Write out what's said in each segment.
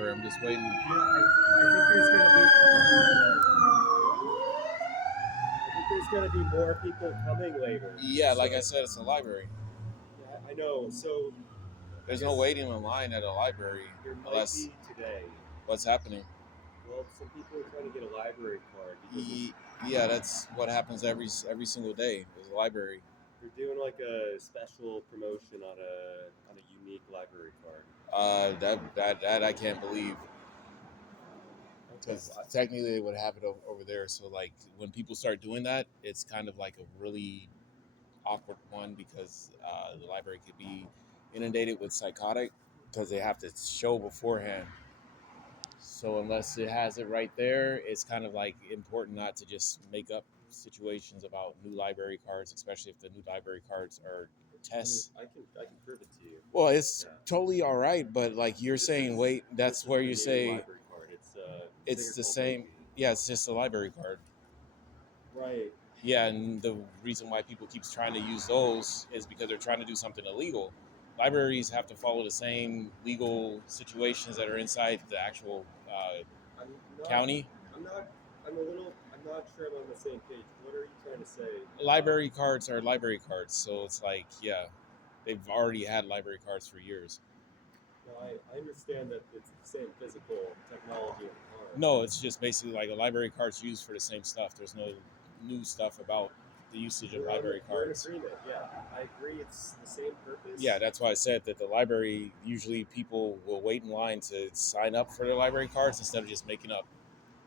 library. I'm just waiting. I think there's going to be more people coming later. Yeah, like I said, it's a library. Yeah, I know. So There's no waiting in line at a library there might unless be today. what's happening. Well, some people are trying to get a library card because Yeah, that's what happens every single day. There's a library. they're doing like a special promotion on a unique library card. That I can't believe Okay. because technically they would have it over there. So like when people start doing that, it's kind of like a really awkward one because the library could be inundated with psychotic because they have to show beforehand. So unless it has it right there, it's kind of like important not to just make up situations about new library cards, especially if the new library cards are tests. I can prove it to you. Well, it's totally all right, but like you're saying, wait, that's where you say library card. it's the same. Yeah, it's just a library card. Right. Yeah, and the reason why people keeps trying to use those is because they're trying to do something illegal. Libraries have to follow the same legal situations that are inside the actual county. I'm not. I'm a little. I'm not sure I'm on the same page. What are you trying to say? Library cards are library cards, so it's like, yeah, they've already had library cards for years. No, I understand that it's the same physical technology in the card. No, it's just basically like a library card's used for the same stuff. There's no new stuff about the usage of library cards. We're in agreement. Yeah, I agree. It's the same purpose. Yeah, that's why I said that the library, usually people will wait in line to sign up for their library cards instead of just making up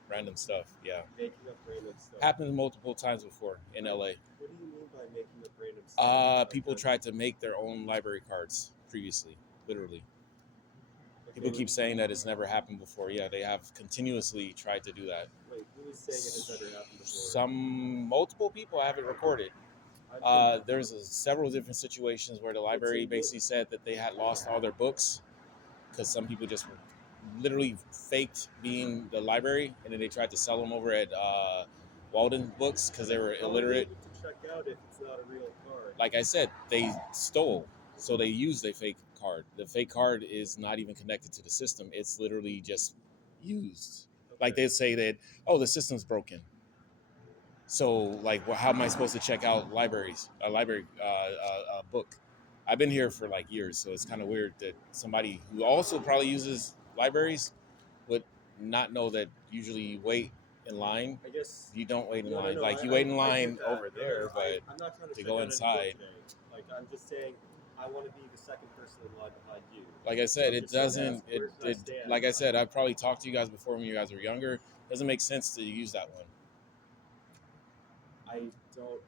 random stuff. Yeah. Making up random stuff. Happened multiple times before in LA. What do you mean by making up random stuff? People tried to make their own library cards previously, literally. Okay. People keep saying that it's never happened before. Yeah, they have continuously tried to do that. Wait, who is saying it has never happened before? Multiple people have it recorded. There's several different situations where the library basically said that they had lost all their books because some people just literally faked being the library, and then they tried to sell them over at Walden Books because they were illiterate. How are you able to check out if it's not a real card? Like I said, they stole, so they used a fake card. The fake card is not even connected to the system. It's literally just used. Okay. Like they say that, oh, the system's broken. So, like, well, how am I supposed to check out a library book? I've been here for like years, so it's kind of weird that somebody who also probably uses libraries would not know that usually you wait in line. I guess you don't wait in line. Like you wait in line over there, but I'm not trying to go inside. Like I'm just saying, I want to be the second person in line behind you. Like I said, it doesn't. Like I said, I've probably talked to you guys before when you guys were younger. It doesn't make sense to use that one. I don't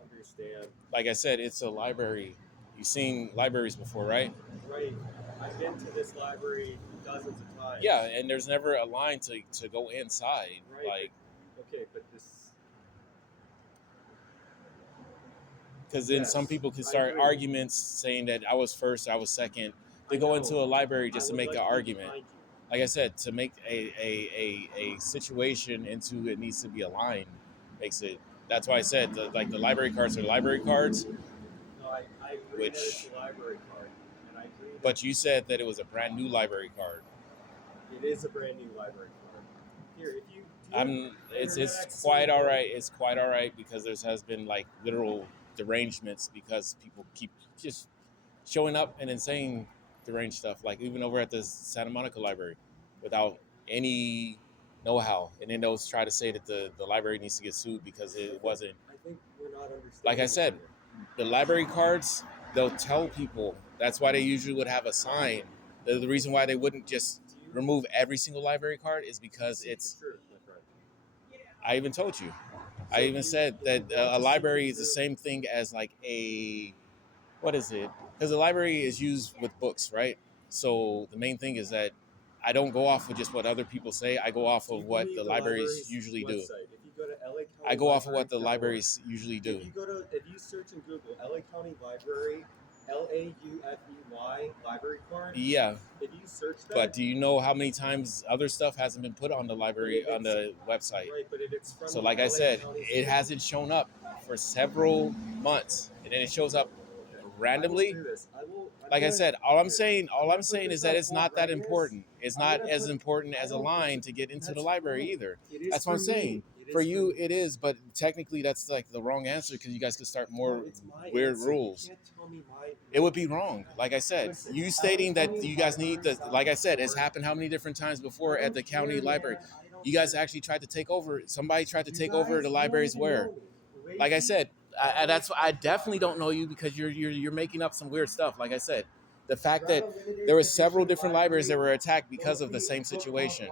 understand. Like I said, it's a library. You've seen libraries before, right? Right. I've been to this library dozens of times. Yeah, and there's never a line to go inside. Right. Like, okay, but this. Because then some people can start arguments saying that I was first, I was second. They go into a library just to make an argument. Like I said, to make a situation into it needs to be aligned makes it. That's why I said the library cards are library cards. No, I agree that it's a library card, and I agree. But you said that it was a brand new library card. It is a brand new library card. Here, if you. It's quite all right. It's quite all right because there has been like literal derangements because people keep just showing up and then saying deranged stuff, like even over at the Santa Monica Library without any know-how, and then they'll try to say that the library needs to get sued because it wasn't. I think we're not understanding. Like I said, the library cards, they'll tell people. That's why they usually would have a sign. The reason why they wouldn't just remove every single library card is because it's. I even told you. I even said that a library is the same thing as like a, what is it? Because the library is used with books, right? So the main thing is that I don't go off of just what other people say. I go off of what the libraries usually do. If you go to LA County I go off of what the libraries usually do. If you search in Google LA County Library, LAUFEY library card. Yeah. If you search that. But do you know how many times other stuff hasn't been put on the library on the website? Right, but if it's from so like I said, it hasn't shown up for several months, and then it shows up randomly. Like I said, all I'm saying is that it's not that important. It's not as important as a line to get into the library either. That's what I'm saying. For you, it is, but technically, that's like the wrong answer because you guys could start more weird rules. It would be wrong. Like I said, you stating that you guys need the, like I said, it's happened how many different times before at the county library. You guys actually tried to take over. Somebody tried to take over the libraries where, like I said, I definitely don't know you because you're making up some weird stuff. Like I said, the fact that there were several different libraries that were attacked because of the same situation.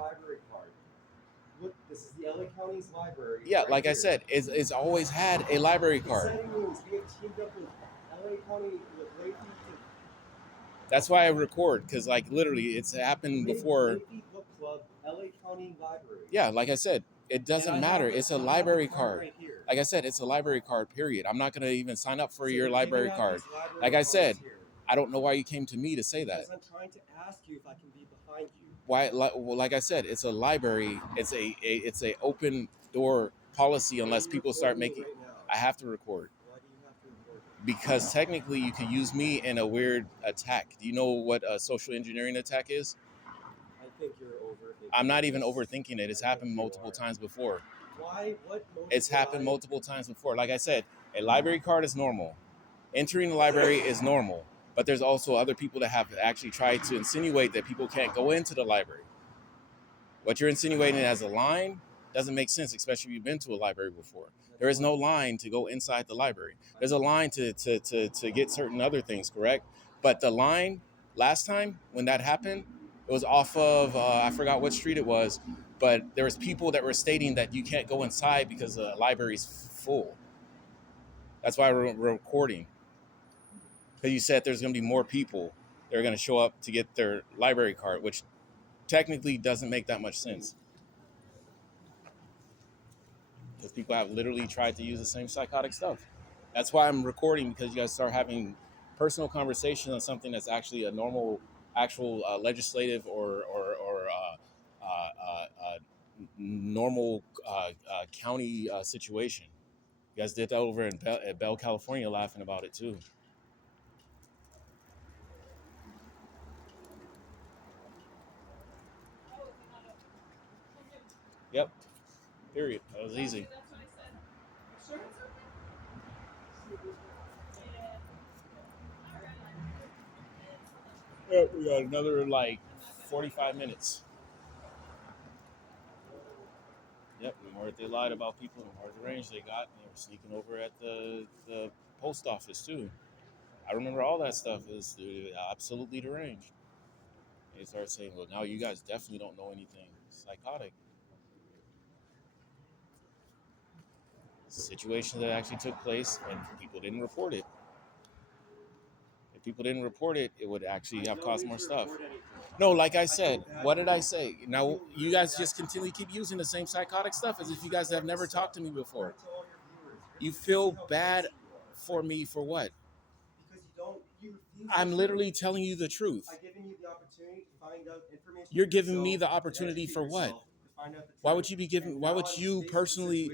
Look, this is the LA County's library. Yeah, like I said, it's always had a library card. We have teamed up with LA County with Late Feet. That's why I record, because like literally it's happened before. Late Feet Book Club, LA County Library. Yeah, like I said, it doesn't matter. It's a library card. Right here. Like I said, it's a library card, period. I'm not going to even sign up for your library card. Like I said, I don't know why you came to me to say that. Because I'm trying to ask you if I can be behind you. Why? Like I said, it's a library. It's a open door policy unless people start making. I have to record. Why do you have to record it? Because technically you can use me in a weird attack. Do you know what a social engineering attack is? I think you're overthinking. I'm not even overthinking it. It's happened multiple times before. Why? What? It's happened multiple times before. Like I said, a library card is normal. Entering the library is normal. But there's also other people that have actually tried to insinuate that people can't go into the library. What you're insinuating as a line doesn't make sense, especially if you've been to a library before. There is no line to go inside the library. There's a line to get certain other things, correct? But the line last time when that happened, it was off of, I forgot what street it was, but there was people that were stating that you can't go inside because the library's full. That's why we're recording. Because you said there's going to be more people that are going to show up to get their library card, which technically doesn't make that much sense. Because people have literally tried to use the same psychotic stuff. That's why I'm recording, because you guys start having personal conversations on something that's actually a normal, actual legislative or normal county situation. You guys did that over in Bell, California, laughing about it too. Yep. Period. That was easy. Yep, we got another like 45 minutes. Yep, the more they lied about people, the more deranged they got. They were sneaking over at the post office too. I remember all that stuff is absolutely deranged. They started saying, well, now you guys definitely don't know anything. Psychotic. Situations that actually took place and people didn't report it. If people didn't report it, it would actually have caused more stuff. No, like I said, what did I say? Now, you guys just continually keep using the same psychotic stuff as if you guys have never talked to me before. You feel bad for me for what? Because you refuse. I'm literally telling you the truth. I've given you the opportunity to find out information. You're giving me the opportunity for what? Why would you be giving? Why would you personally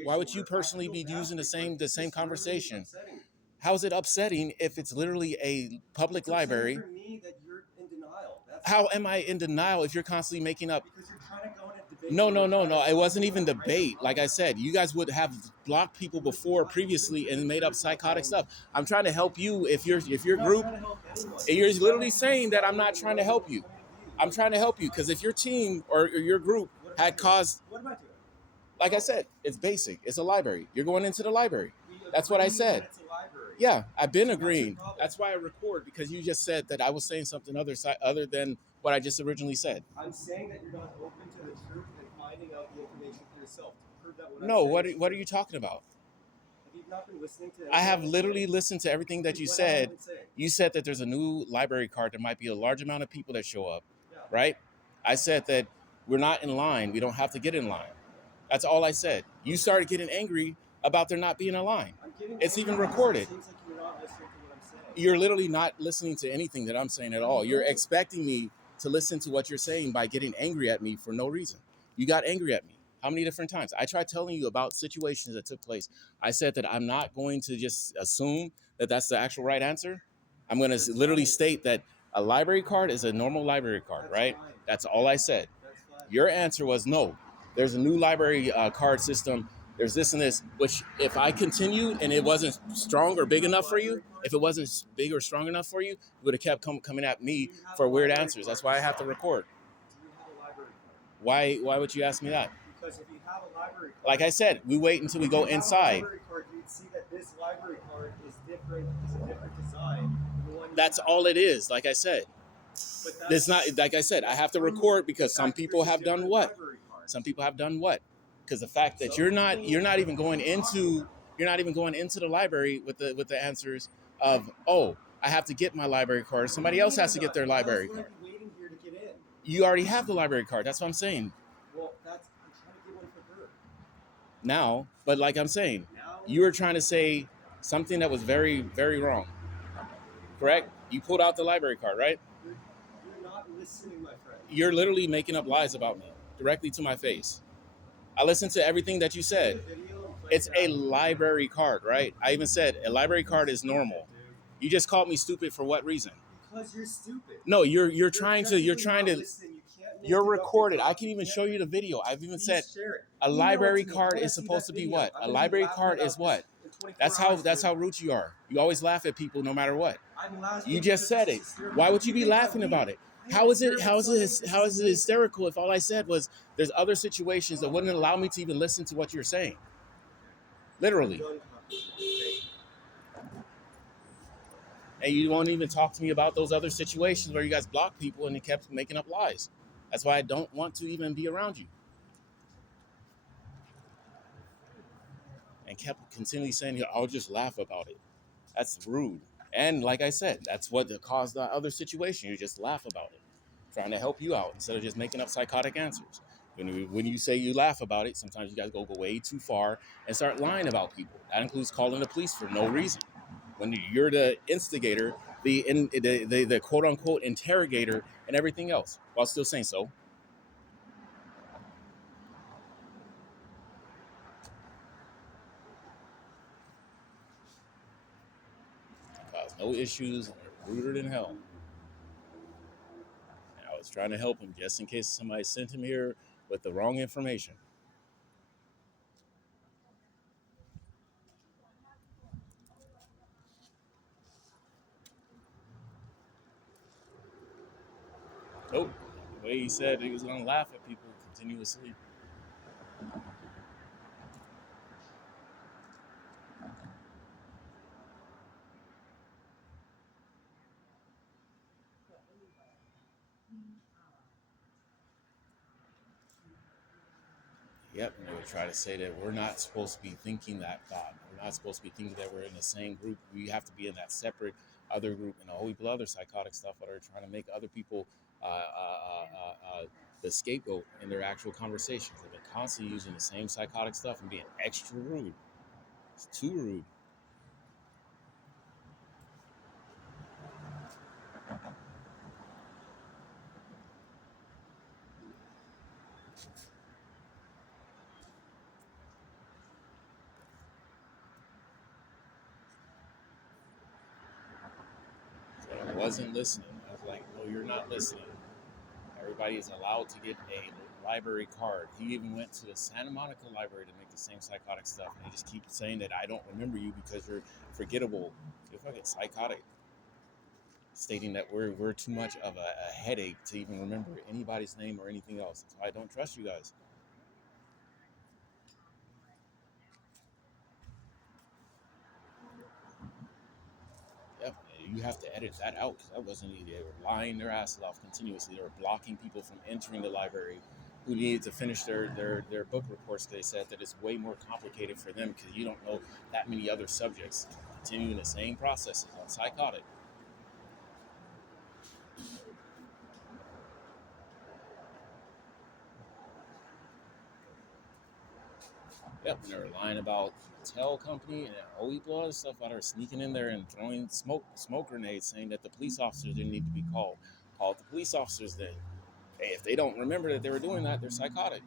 be using the same conversation? How is it upsetting if it's literally a public library? For me, that you're in denial. How am I in denial if you're constantly making up? Because you're trying to go in a debate. No. It wasn't even debate. Like I said, you guys would have blocked people before previously and made up psychotic stuff. I'm trying to help you. If your group, you're literally saying that I'm not trying to help you. I'm trying to help you because if your team or your group had caused, What am I doing? like I said, it's basic. It's a library. You're going into the library. That's what I said. It's a library. Yeah, I've been agreeing. That's why I record, because you just said that I was saying something other than what I just originally said. I'm saying that you're not open to the truth and finding out the information for yourself. To prove that what No, I'm saying what are you talking about? Have you not been listening to I have anything I'm literally saying? listened to everything that you What have I said. been saying? You said that there's a new library card. There might be a large amount of people that show up, Yeah. right? I said that we're not in line. We don't have to get in line. That's all I said. You started getting angry about there not being a line. I'm giving It's you even answers. recorded. It seems like you're not listening to what I'm saying. You're literally not listening to anything that I'm saying at all. You're expecting me to listen to what you're saying by getting angry at me for no reason. You got angry at me. How many different times? I tried telling you about situations that took place. I said that I'm not going to just assume that that's the actual right answer. I'm going to literally state that a library card is a normal library card, right? That's all I said. Your answer was no. There's a new library card system. There's this and this, which if I continued and it wasn't strong or big enough for you, if it wasn't big or strong enough for you, you would have kept coming at me for weird answers. That's why I have to record. Do you have a library card? Why would you ask me that? Because if you have a library card, Like I said, we wait until we go inside. Library card, you'd see that this library card is different. It's a different design than the one. That's all it is. Like I said, it's not like I said. I have to record because some people have done what? Some people have done what? Because the fact that you're not even going into the library with the answers of, oh, I have to get my library card. Somebody else has to get their library card. Waiting here to get in. You already have the library card. That's what I'm saying. Well, I'm trying to get one for her. Now, but like I'm saying, you were trying to say something that was very, very wrong. Correct? You pulled out the library card, right? You're not listening, my friend. You're literally making up lies about me directly to my face. I listened to everything that you said. It's a library card, right? I even said a library card is normal. You just called me stupid for what reason? Because you're stupid. No, you're trying to you're recorded. I can even show you the video. I've even said a library card is supposed to be what? A library card is what? That's how rude you are. You always laugh at people no matter what. You just said it. Why would you be laughing about it? How is it hysterical if all I said was there's other situations that wouldn't allow me to even listen to what you're saying? Literally. And you won't even talk to me about those other situations where you guys blocked people and you kept making up lies. That's why I don't want to even be around you. And kept continually saying, I'll just laugh about it. That's rude. And like I said, that's what caused the other situation. You just laugh about it, trying to help you out instead of just making up psychotic answers. When you say you laugh about it, sometimes you guys go way too far and start lying about people. That includes calling the police for no reason. When you're the instigator, the quote unquote interrogator, and everything else, while still saying so. Cause no issues, and they're ruder than hell. And I was trying to help him just in case somebody sent him here with the wrong information. Nope. The way he said he was going to laugh at people continuously. Yep, and they would try to say that we're not supposed to be thinking that thought. We're not supposed to be thinking that we're in the same group. We have to be in that separate other group and a whole heap of other psychotic stuff that are trying to make other people the scapegoat in their actual conversations. They've been constantly using the same psychotic stuff and being extra rude. It's too rude. But I wasn't listening. I was like, no, you're not listening. Everybody is allowed to get a library card. He even went to the Santa Monica library to make the same psychotic stuff. And they just keep saying that I don't remember you because you're forgettable. You're fucking psychotic. Stating that we're too much of a headache to even remember anybody's name or anything else. That's why I don't trust you guys. Yep, you have to edit that out because that wasn't easy. They were lying their asses off continuously. They were blocking people from entering the library who needed to finish their book reports. They said that it's way more complicated for them because you don't know that many other subjects. Continuing the same processes on psychotic. Yep, and they were lying about the hotel company and a whole heap of other stuff out there, sneaking in there and throwing smoke grenades, saying that the police officers didn't need to be called. Called the police officers then. Hey, if they don't remember that they were doing that, they're psychotic.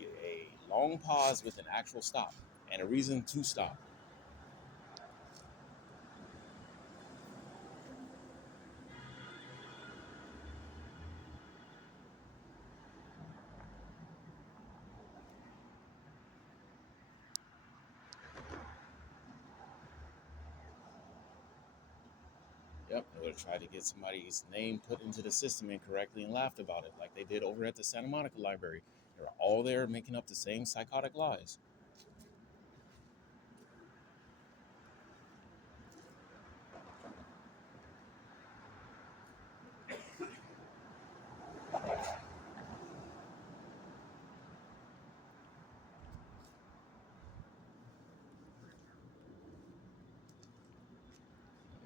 A long pause with an actual stop and a reason to stop. Yep, they would have tried to get somebody's name put into the system incorrectly and laughed about it, like they did over at the Santa Monica Library. They were all there making up the same psychotic lies.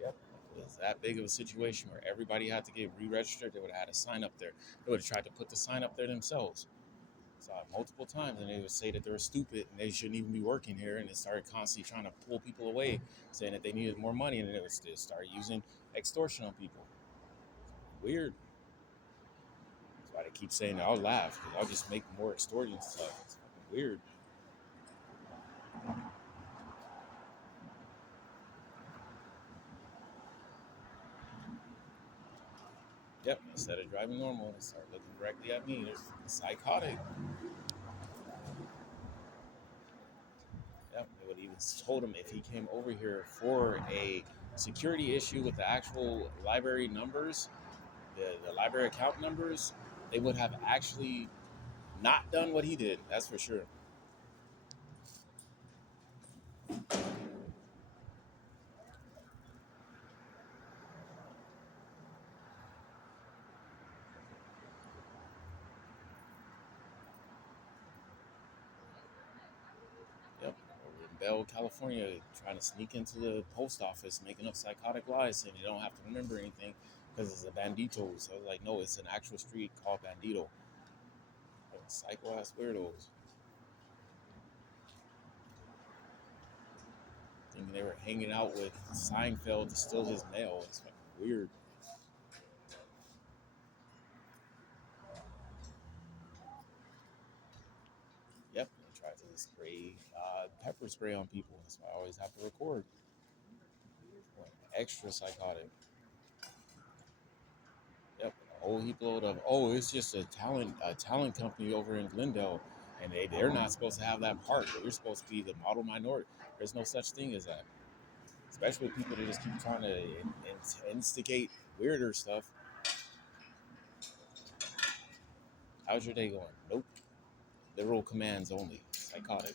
Yep. It was that big of a situation where everybody had to get re-registered. They would have had a sign up there. They would have tried to put the sign up there themselves. Saw it multiple times, and they would say that they were stupid and they shouldn't even be working here. And they started constantly trying to pull people away, saying that they needed more money, and then they would start using extortion on people. Weird. That's why they keep saying that. I'll laugh because I'll just make more extortion stuff. It's fucking weird. Yep. Instead of driving normal, they start looking directly at me. They're psychotic. Yep. They would even told him if he came over here for a security issue with the actual library numbers, the library account numbers, they would have actually not done what he did. That's for sure. Yep. Over in Bell, California, trying to sneak into the post office, making up psychotic lies, saying you don't have to remember anything because it's a bandito. So I was like, no, it's an actual street called Bandito. Psycho ass weirdos. Thinking they were hanging out with Seinfeld to steal his mail. It's fucking weird. Yep. They tried to spray pepper spray on people. That's why I always have to record. Extra psychotic. Yep, a whole heap load of it's just a talent company over in Glendale, and they're not supposed to have that part. But you're supposed to be the model minority. There's no such thing as that. Especially with people that just keep trying to instigate weirder stuff. How's your day going? Nope. Literal commands only. Psychotic.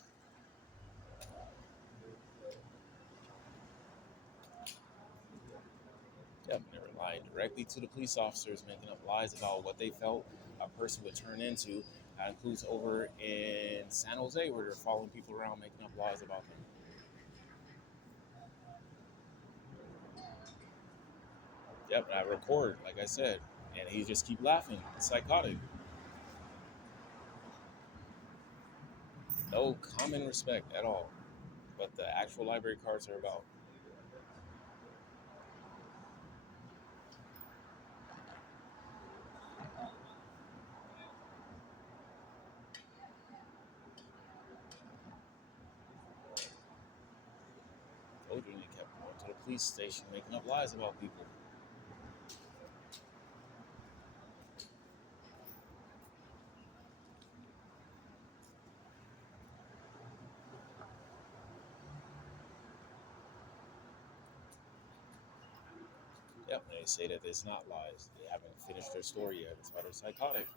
Yep, and they were lying directly to the police officers, making up lies about what they felt a person would turn into. That includes over in San Jose, where they're following people around, making up lies about them. Yep, and I record, like I said, and he just keep laughing. It's psychotic. No common respect at all. What the actual library cards are about. Told you, and they kept going to the police station, making up lies about people. Yep, and they say that it's not lies. They haven't finished their story yet. That's why they're psychotic.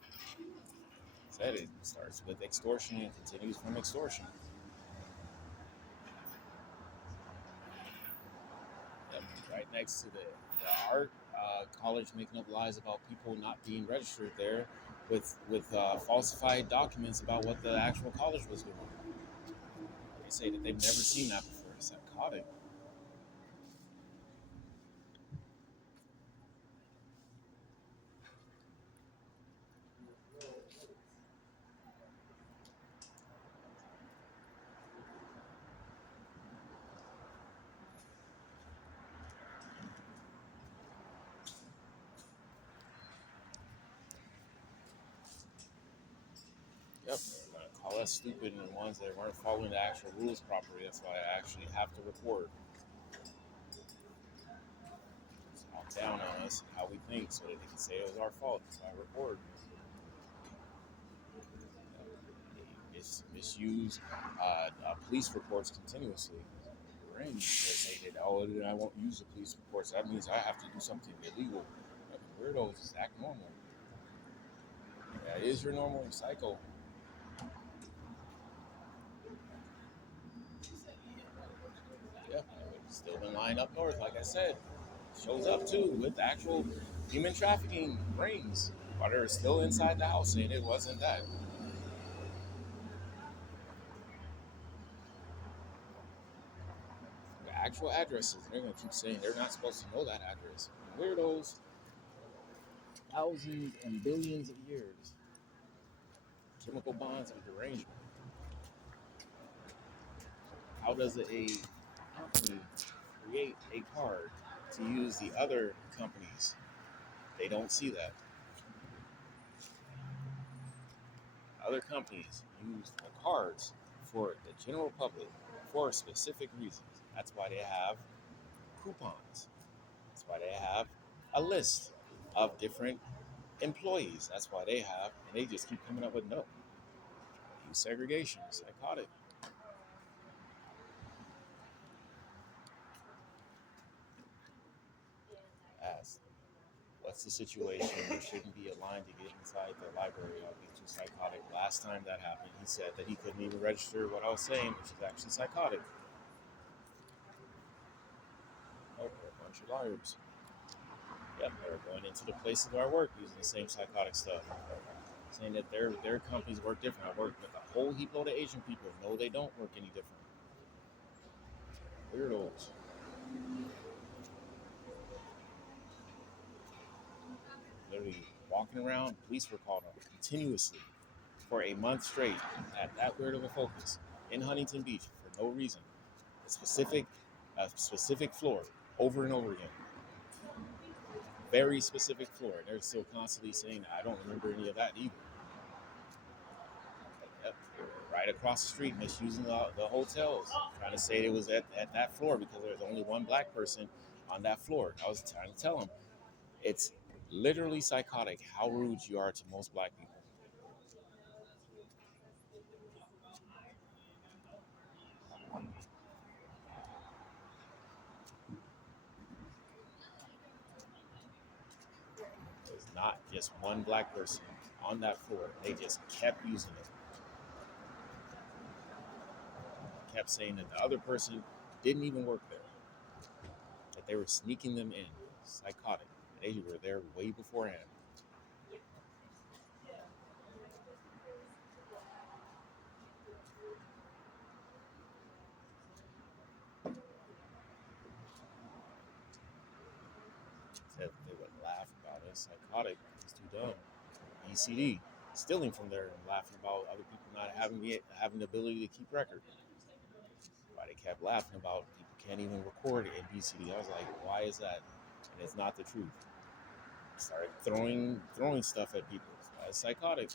Said it starts with extortion and continues from extortion. Yep, right next to the art college, making up lies about people not being registered there with falsified documents about what the actual college was doing. They say that they've never seen that before. It's psychotic. Yep, they're gonna call us stupid and the ones that weren't following the actual rules properly. That's why I actually have to record. Talk down on us and how we think so that they can say it was our fault. That's why I record. They misuse police reports continuously. in, they say that, oh, then I won't use the police reports. That means I have to do something illegal. Like, weirdos just act normal. That is your normal. You're psycho. Yeah, still been lying up north, like I said. Shows up too with actual human trafficking rings, but they're still inside the house saying it wasn't that. The actual addresses, they're gonna keep saying they're not supposed to know that address. Weirdos, thousands and billions of years. Chemical bonds and derangement. How does a company create a card to use the other companies? They don't see that. Other companies use the cards for the general public for specific reasons. That's why they have coupons. That's why they have a list of different employees. That's why they have, and they just keep coming up with no. Use segregation, psychotic. Ask, what's the situation? You shouldn't be aligned to get inside the library. I'll be too psychotic. Last time that happened, he said that he couldn't even register what I was saying, which is actually psychotic. Oh, they're a bunch of liars. Yep, they're going into the places where I work using the same psychotic stuff. Saying that their companies work different. I work with a whole heap load of Asian people. No, they don't work any different. Weirdos. Literally walking around, police were called on continuously for a month straight at that weird of a focus in Huntington Beach for no reason. A specific floor over and over again. Very specific floor. And they're still constantly saying, I don't remember any of that either. Yep, right across the street, misusing the hotels, trying to say it was at that floor because there's only one black person on that floor. I was trying to tell him, it's literally psychotic how rude you are to most black people. There's not just one black person on that floor. They just kept using it. Kept saying that the other person didn't even work there. That they were sneaking them in. Psychotic. They were there way beforehand. Said they would laugh about it. Psychotic. It's too dumb. BCD. Stealing from there and laughing about other people not having the ability to keep record. Why they kept laughing about people can't even record in BCD. I was like, why is that? And it's not the truth. Started throwing stuff at people. That's psychotic.